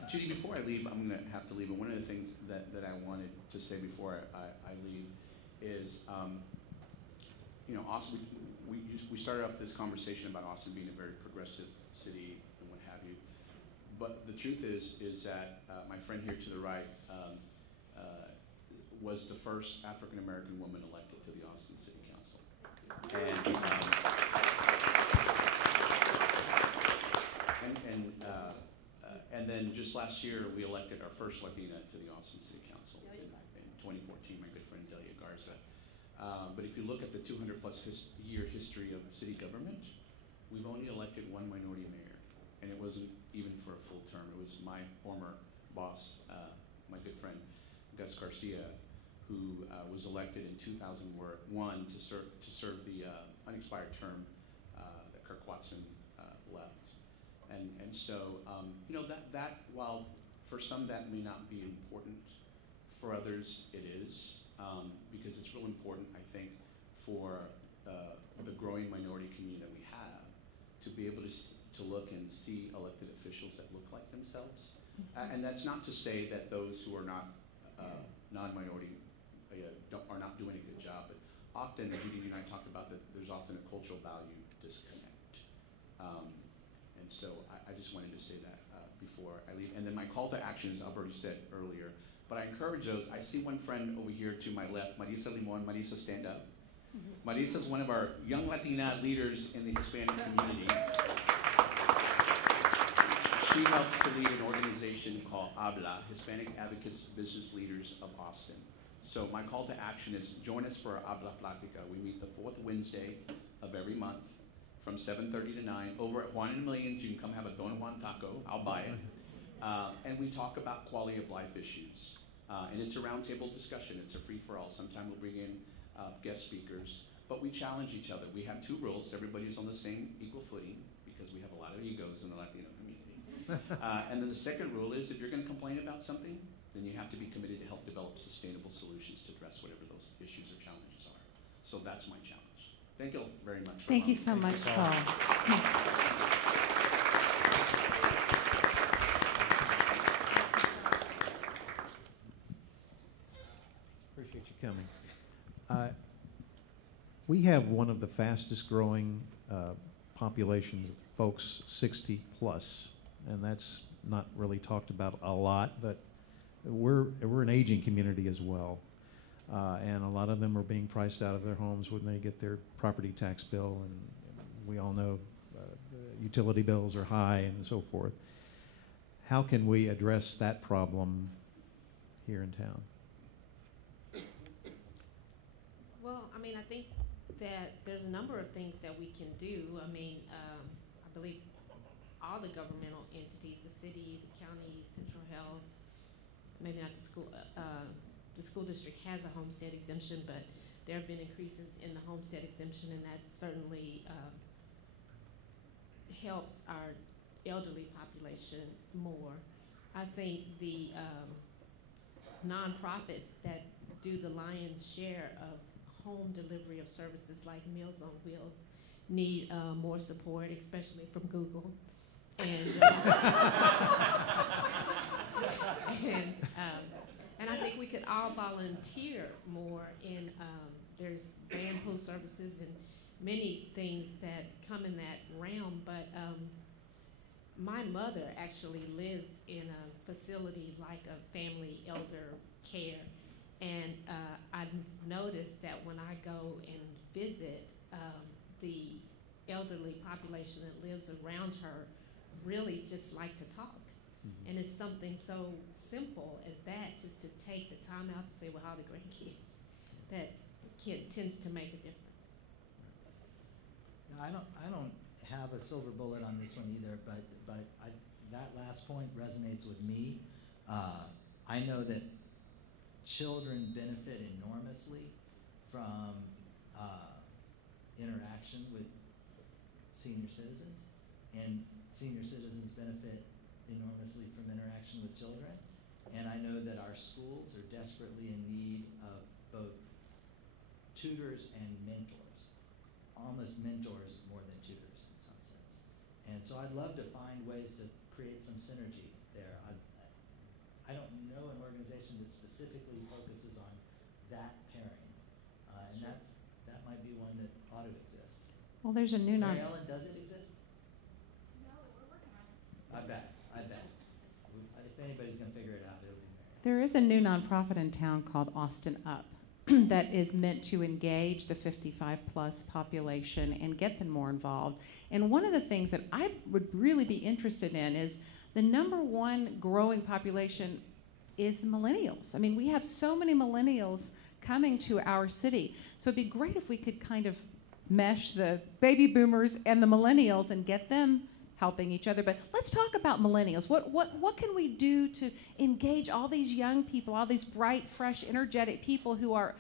Judy, before I leave, I'm going to have to leave, but one of the things that I wanted to say before I leave is, Austin, we started off this conversation about Austin being a very progressive city and what have you, but the truth is that my friend here to the right was the first African-American woman elected to the Austin City Council. And then just last year, we elected our first Latina to the Austin City Council in 2014, my good friend Delia Garza. But if you look at the 200-plus year history of city government, we've only elected one minority mayor, and it wasn't even for a full term. It was my former boss, my good friend Gus Garcia, who was elected in 2001 to serve the unexpired term that Kirk Watson left. And so, that while for some that may not be important, for others it is, because it's real important, I think, for the growing minority community that we have to be able to look and see elected officials that look like themselves. And that's not to say that those who are not non-minority are not doing a good job, but often, Judy and I talked about that there's often a cultural value disconnect. And so I just wanted to say that before I leave. And then my call to action is, I've already said earlier, but I encourage those. I see one friend over here to my left, Marisa Limon. Marisa, stand up. Marisa is one of our young Latina leaders in the Hispanic community. She helps to lead an organization called HABLA, Hispanic Advocates Business Leaders of Austin. So my call to action is join us for our HABLA Platica. We meet the fourth Wednesday of every month from 7:30 to 9. Over at Juan and Millions, you can come have a Don Juan taco. I'll buy it. And we talk about quality of life issues. And it's a roundtable discussion. It's a free-for-all. Sometimes we'll bring in guest speakers. But we challenge each other. We have two rules. Everybody's on the same equal footing because we have a lot of egos in the Latino community. And then the second rule is if you're going to complain about something, then you have to be committed to help develop sustainable solutions to address whatever those issues or challenges are. So that's my challenge. Thank you very much. Thank you so much, Paul. Appreciate you coming. We have one of the fastest growing populations of folks 60 plus, and that's not really talked about a lot, but we're an aging community as well. And a lot of them are being priced out of their homes when they get their property tax bill, and we all know utility bills are high and so forth. How can we address that problem here in town? Well, I mean, I think that there's a number of things that we can do. I mean, I believe all the governmental entities, the city, the county, central health, maybe not the school district has a homestead exemption, but there have been increases in the homestead exemption, and that certainly helps our elderly population more. I think the nonprofits that do the lion's share of home delivery of services like Meals on Wheels need more support, especially from Google. And, and I think we could all volunteer more in, there's van pool services and many things that come in that realm, but my mother actually lives in a facility like a family elder care, and I've noticed that when I go and visit, the elderly population that lives around her really just like to talk. Mm-hmm. And it's something so simple as that, just to take the time out to say, well, how are the grandkids? That tends to make a difference. No, I don't have a silver bullet on this one either, but that last point resonates with me. I know that children benefit enormously from interaction with senior citizens, and senior citizens benefit enormously from interaction with children. And I know that our schools are desperately in need of both tutors and mentors, almost mentors more than tutors in some sense. And so I'd love to find ways to create some synergy there. I don't know an organization that specifically focuses on that pairing, and that might be one that ought to exist. Well, there's a new Mary Ellen, does it exist? No, we're working on it. I bet. If anybody's going to figure it out, it'll be Mary Ellen. There is a new nonprofit in town called Austin Up that is meant to engage the 55-plus population and get them more involved. And one of the things that I would really be interested in is the number one growing population is the millennials. I mean, we have so many millennials coming to our city. So it'd be great if we could kind of mesh the baby boomers and the millennials and get them helping each other. But let's talk about millennials. What can we do to engage all these young people, all these bright, fresh, energetic people who are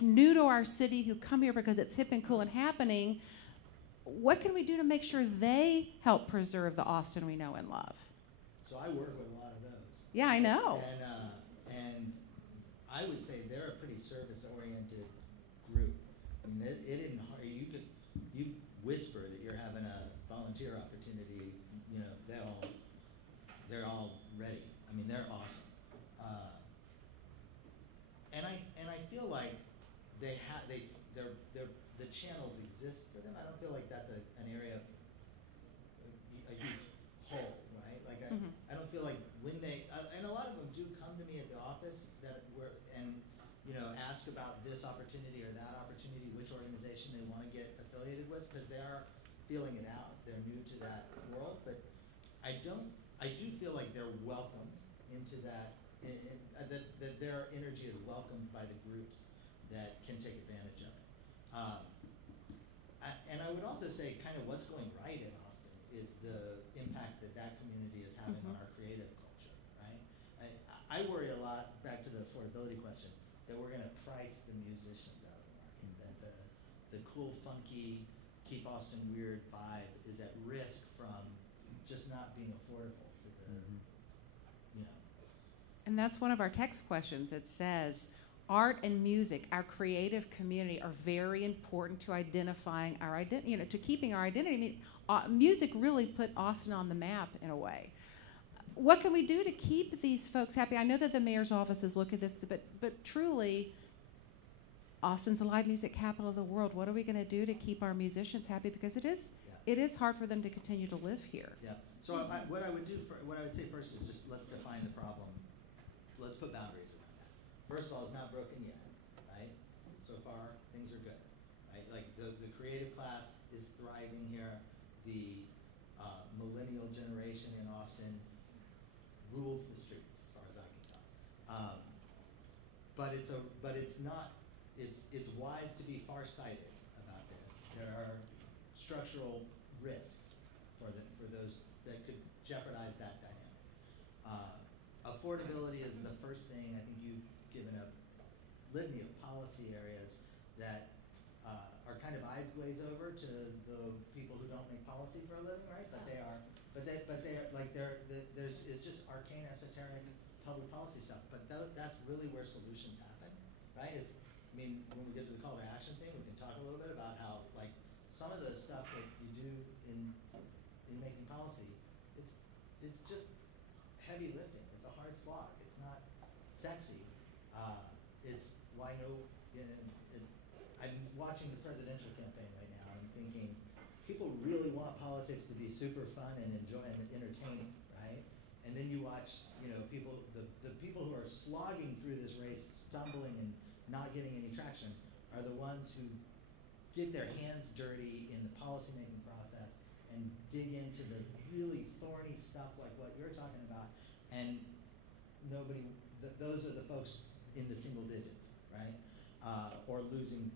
new to our city, who come here because it's hip and cool and happening? What can we do to make sure they help preserve the Austin we know and love? So I work with a lot of those. Yeah, I know. And I would say they're a pretty service-oriented group. I mean, it isn't hard. You whisper that you're having a volunteer opportunity. You know, they're all ready. I mean, they're awesome. And I feel like the channels exist for them. I don't feel like that's an area of a huge hole, right? Like I don't feel like when they and a lot of them do come to me at the office ask about this opportunity or that opportunity, which organization they want to get affiliated with, because they are feeling it out. They're new to that world, but I do feel like they're welcomed into that. That their energy is welcomed by the groups that can take advantage of it. And I would also say kind of what's going right in Austin is the impact that community is having on our creative culture, right? I worry a lot, back to the affordability question, that we're going to price the musicians out of the market, that the cool, funky, keep Austin weird vibe is at risk from just not being affordable to the, And that's one of our text questions. It says, art and music, our creative community, are very important to identifying our identity, to keeping our identity. I mean, music really put Austin on the map in a way. What can we do to keep these folks happy? I know that the mayor's offices look at this, but truly, Austin's a live music capital of the world. What are we going to do to keep our musicians happy? Because it is hard for them to continue to live here. Yeah. So what I would say first is just let's define the problem. Let's put boundaries around that. First of all, it's not broken yet, right? So far, things are good, right? Like the creative class is thriving here. The millennial generation in Austin rules the streets, as far as I can tell. But it's wise to be farsighted about there are structural risks for those that could jeopardize that dynamic. Affordability is the first thing. I think you've given a litany of policy areas that are kind of eyes glaze over to the people who don't make policy for a living, right? But they are, it's just arcane, esoteric public policy stuff. But that's really where solutions happen, right? I mean, when we get to the call to action thing, we can talk a little bit about how, like, some of the stuff that you do in making policy, it's just heavy lifting. It's a hard slog. It's not sexy. It's why no. I'm watching the presidential campaign right now, and I'm thinking, people really want politics to be super fun and entertaining, right? And then you watch, people, the people who are slogging through this race, stumbling and not getting any traction, are the ones who get their hands dirty in the policymaking process and dig into the really thorny stuff like what you're talking about, and those are the folks in the single digits, right? Or losing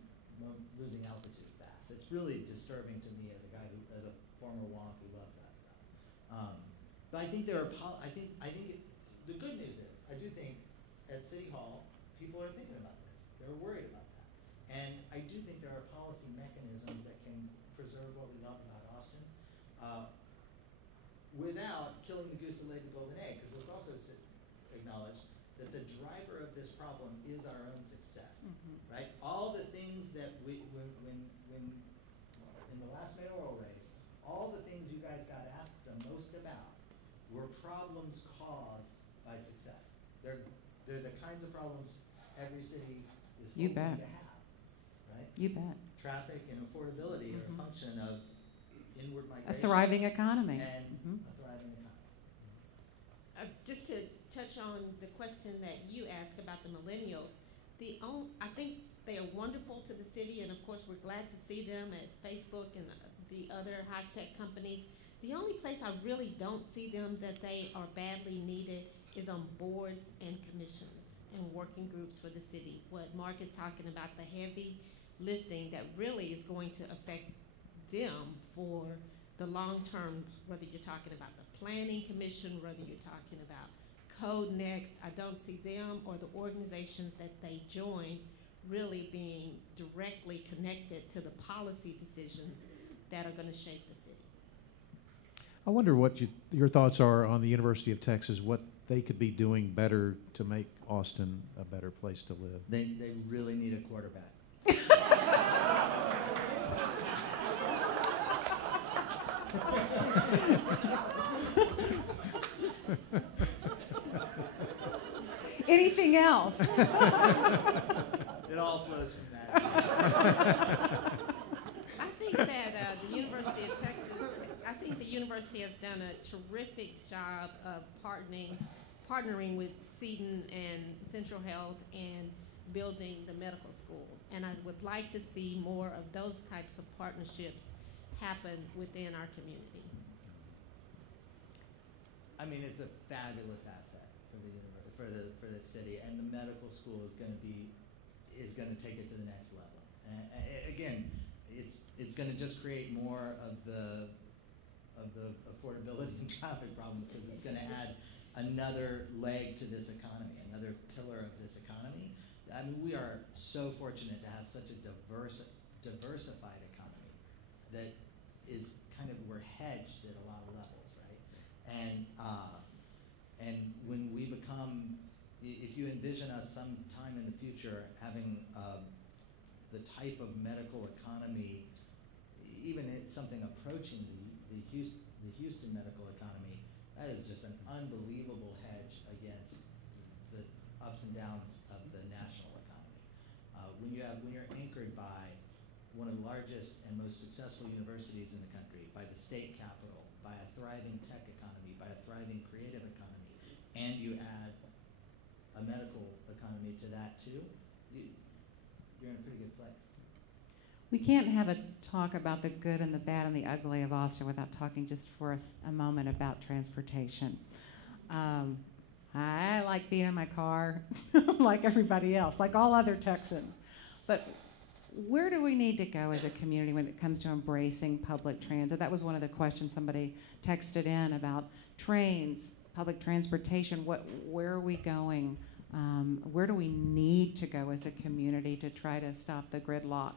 altitude fast. It's really disturbing to me as a guy as a former wonk who loves that stuff. But I think the good news is, I do think at City Hall, people are thinking about this. They're worried about that. And I do think there are policy mechanisms that can preserve what we love about Austin without killing the goose that laid the golden egg, because let's also acknowledge that the driver of this problem is our own success, right? All the things that when in the last mayoral race, all the things you guys got asked the most about were problems caused by success. They're the kinds of problems every city is hoping to have, right? You bet. Traffic and affordability are a function of inward migration. A thriving economy. And a thriving economy. Just to touch on the question that you asked about the millennials, I think they are wonderful to the city, and of course we're glad to see them at Facebook and the other high-tech companies. The only place I really don't see them that they are badly needed is on boards and commissions and working groups for the city. What Mark is talking about, the heavy lifting that really is going to affect them for the long term, whether you're talking about the planning commission, whether you're talking about Code Next, I don't see them or the organizations that they join really being directly connected to the policy decisions that are going to shape the city. I wonder what your thoughts are on the University of Texas, what they could be doing better to make Austin a better place to live. They really need a quarterback. Anything else? It all flows from that. I think that the University of Texas, I think the university has done a terrific job of partnering with Seton and Central Health and building the medical school. And I would like to see more of those types of partnerships happen within our community. I mean, it's a fabulous asset for the university, for the city, and the medical school is going to take it to the next level. Again, it's going to just create more of the affordability and traffic problems, because it's going to add another leg to this economy, another pillar of this economy. I mean, we are so fortunate to have such a diversified economy that is kind of, we're hedged at a lot of levels, right? And when we become, if you envision us sometime in the future having the type of medical economy, even something approaching the Houston medical economy, that is just an unbelievable hedge against the ups and downs of the national economy. When you're anchored by one of the largest and most successful universities in the country, by the state capital, by a thriving tech economy, by a thriving creative economy, and you add a medical economy to that too, you're in a pretty good place. We can't have a talk about the good and the bad and the ugly of Austin without talking just for a moment about transportation. I like being in my car like everybody else, like all other Texans. But where do we need to go as a community when it comes to embracing public transit? That was one of the questions somebody texted in about trains, public transportation. Where are we going? Where do we need to go as a community to try to stop the gridlock?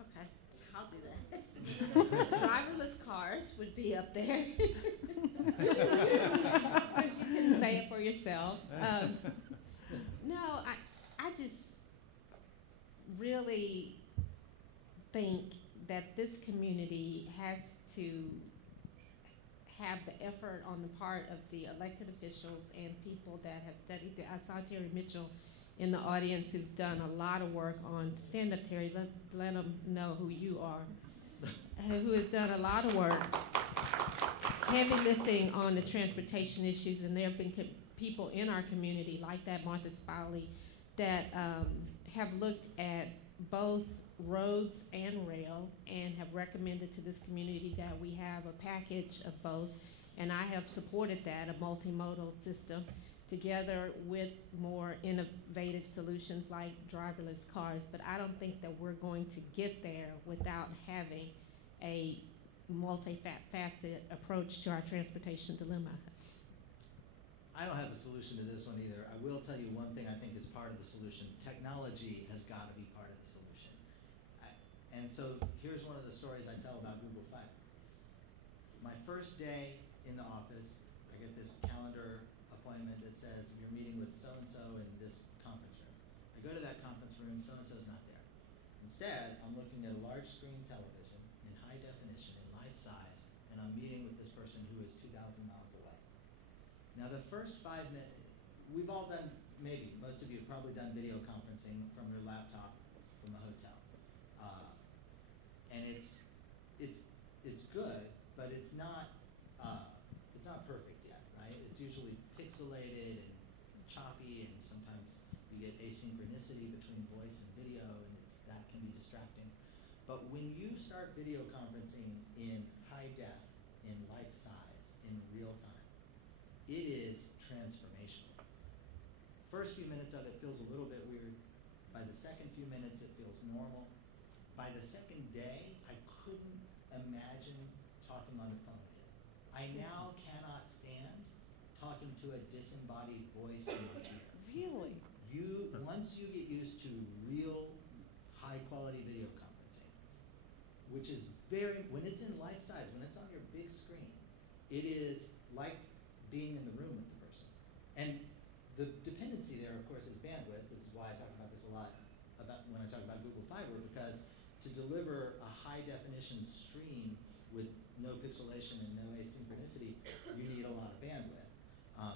Okay, I'll do that. Driverless cars would be up there. Because you can say it for yourself. No, I just really think that this community has to have the effort on the part of the elected officials and people that have studied. I saw Terry Mitchell in the audience who's done a lot of work on, stand up Terry, let them know who you are, who has done a lot of work, heavy lifting on the transportation issues, and there have been people in our community like that, Martha Spiley, that have looked at both roads and rail and have recommended to this community that we have a package of both, and I have supported that, a multimodal system, together with more innovative solutions like driverless cars. But I don't think that we're going to get there without having a multifaceted approach to our transportation dilemma. I don't have a solution to this one either. I will tell you one thing I think is part of the solution. Technology has got to be part of the solution. And so here's one of the stories I tell about Google Fiber. My first day in the office, I get this calendar appointment that says you're meeting with so-and-so in this conference room. I go to that conference room, so-and-so's not there. Instead, I'm looking at a large screen television in high definition, in life size, and I'm meeting with this person who is 2,000 miles away. Now the first 5 minutes, we've all done, maybe, most of you have probably done video conferencing from your laptop from a hotel. And it's good, but it's not perfect yet, right? It's usually pixelated and choppy, and sometimes you get asynchronicity between voice and video, and that can be distracting. But when you start video conferencing in high def, in life size, in real time, it is transformational. First few minutes of it feels a little bit weird. By the second few minutes, it feels normal. By the second day, I couldn't imagine talking on the phone again. I now cannot stand talking to a disembodied voice in my ear. Really? Once you get used to real high-quality video conferencing, which is when it's in life size, when it's on your big screen, it is like being in the room with the person. And the dependency there, of course, is bandwidth. This is why I talk about this a lot when I talk about Google Fiber, because to deliver a high-definition stream with no pixelation and no asynchronicity, you need a lot of bandwidth.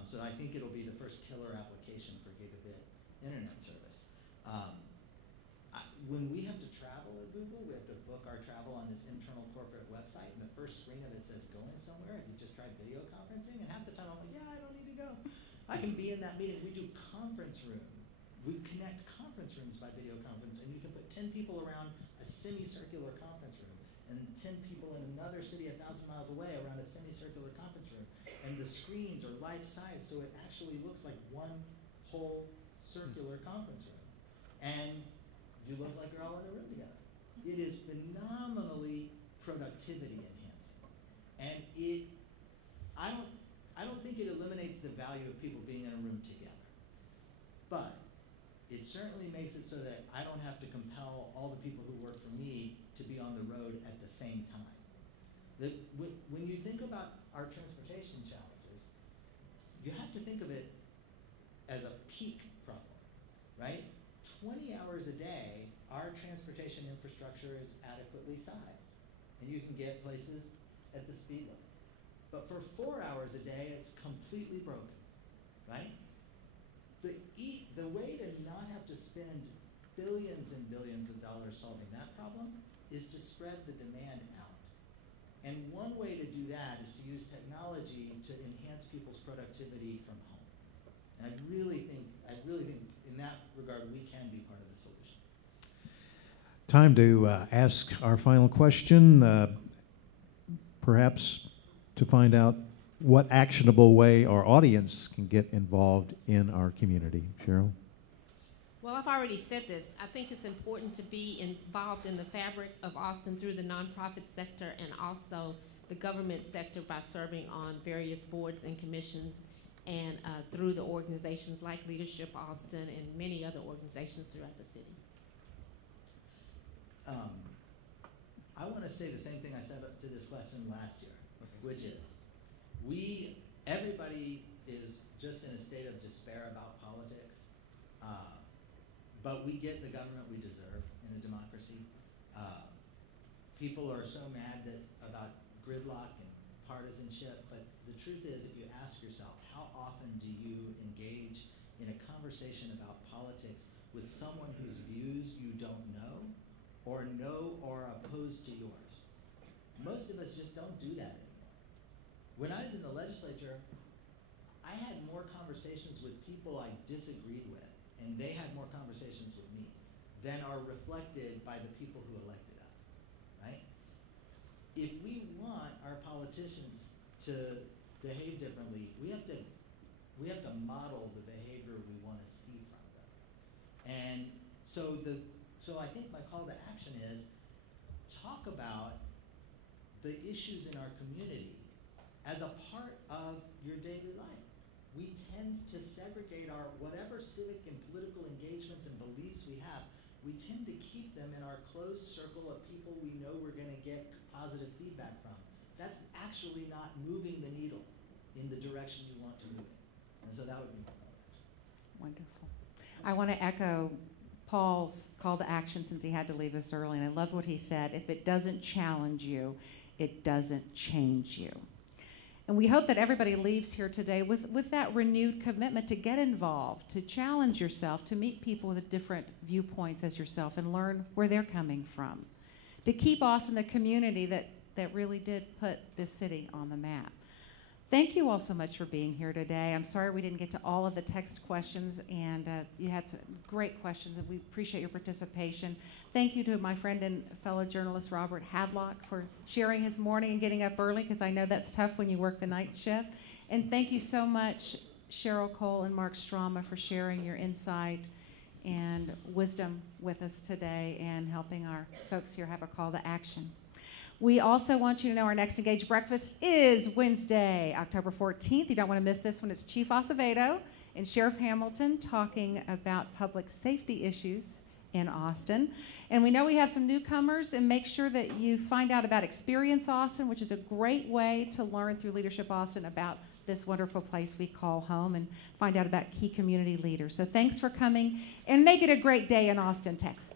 So I think it'll be the first killer application for gigabit internet service. When we have to travel at Google, we have to book our travel on this internal corporate website, and the first screen of it says going somewhere. Have you just tried video conferencing? And half the time I'm like, yeah, I don't need to go. I can be in that meeting. We do conference room. We connect conference rooms by video conference, and you can put 10 people around a semicircular conference room, and 10 people in another city 1,000 miles away around a semicircular conference room. And the screens are life size, so it actually looks like one whole circular conference room. And you look like you're all in a room together. It is phenomenally productivity enhancing. And I don't think it eliminates the value of people being in a room together. But it certainly makes it so that I don't have to compel all the people who work for me to be on the road at the same time. When you think about our transportation challenges, you have to think of it as a peak problem, right? 20 hours a day, our transportation infrastructure is adequately sized, and you can get places at the speed limit. But for 4 hours a day, it's completely broken, right? The way to not have to spend billions and billions of dollars solving that problem is to spread the demand out. And one way to do that is to use technology to enhance people's productivity from home. And I really think in that regard, we can be part of the solution. Time to ask our final question, perhaps to find out what actionable way our audience can get involved in our community. Cheryl? Well, I've already said this. I think it's important to be involved in the fabric of Austin through the nonprofit sector and also the government sector by serving on various boards and commissions and through the organizations like Leadership Austin and many other organizations throughout the city. I want to say the same thing I said to this question last year, which is everybody is just in a state of despair about politics, but we get the government we deserve in a democracy. People are so mad about gridlock and partisanship, but the truth is, if you ask yourself, how often do you engage in a conversation about politics with someone whose views you don't know or are opposed to yours? Most of us just don't do that anymore. When I was in the legislature, I had more conversations with people I disagreed with, and they had more conversations with me than are reflected by the people who elected us, right? If we want our politicians to behave differently, we have to model the behavior we want to see from them. And so I think my call to action is talk about the issues in our community as a part of your daily life. We tend to segregate our whatever civic and political engagements and beliefs we have, we tend to keep them in our closed circle of people we know we're going to get positive feedback from. That's actually not moving the needle in the direction you want to move it. And so that would be my call to action. Wonderful. I want to echo Paul's call to action since he had to leave us early, and I loved what he said. If it doesn't challenge you, it doesn't change you. And we hope that everybody leaves here today with that renewed commitment to get involved, to challenge yourself, to meet people with different viewpoints as yourself and learn where they're coming from, to keep Austin a community that really did put this city on the map. Thank you all so much for being here today. I'm sorry we didn't get to all of the text questions, and you had some great questions, and we appreciate your participation. Thank you to my friend and fellow journalist Robert Hadlock for sharing his morning and getting up early, because I know that's tough when you work the night shift. And thank you so much, Cheryl Cole and Mark Strama, for sharing your insight and wisdom with us today and helping our folks here have a call to action. We also want you to know our next Engaged Breakfast is Wednesday, October 14th. You don't want to miss this one. It's Chief Acevedo and Sheriff Hamilton talking about public safety issues in Austin. And we know we have some newcomers, and make sure that you find out about Experience Austin, which is a great way to learn through Leadership Austin about this wonderful place we call home and find out about key community leaders. So thanks for coming, and make it a great day in Austin, Texas.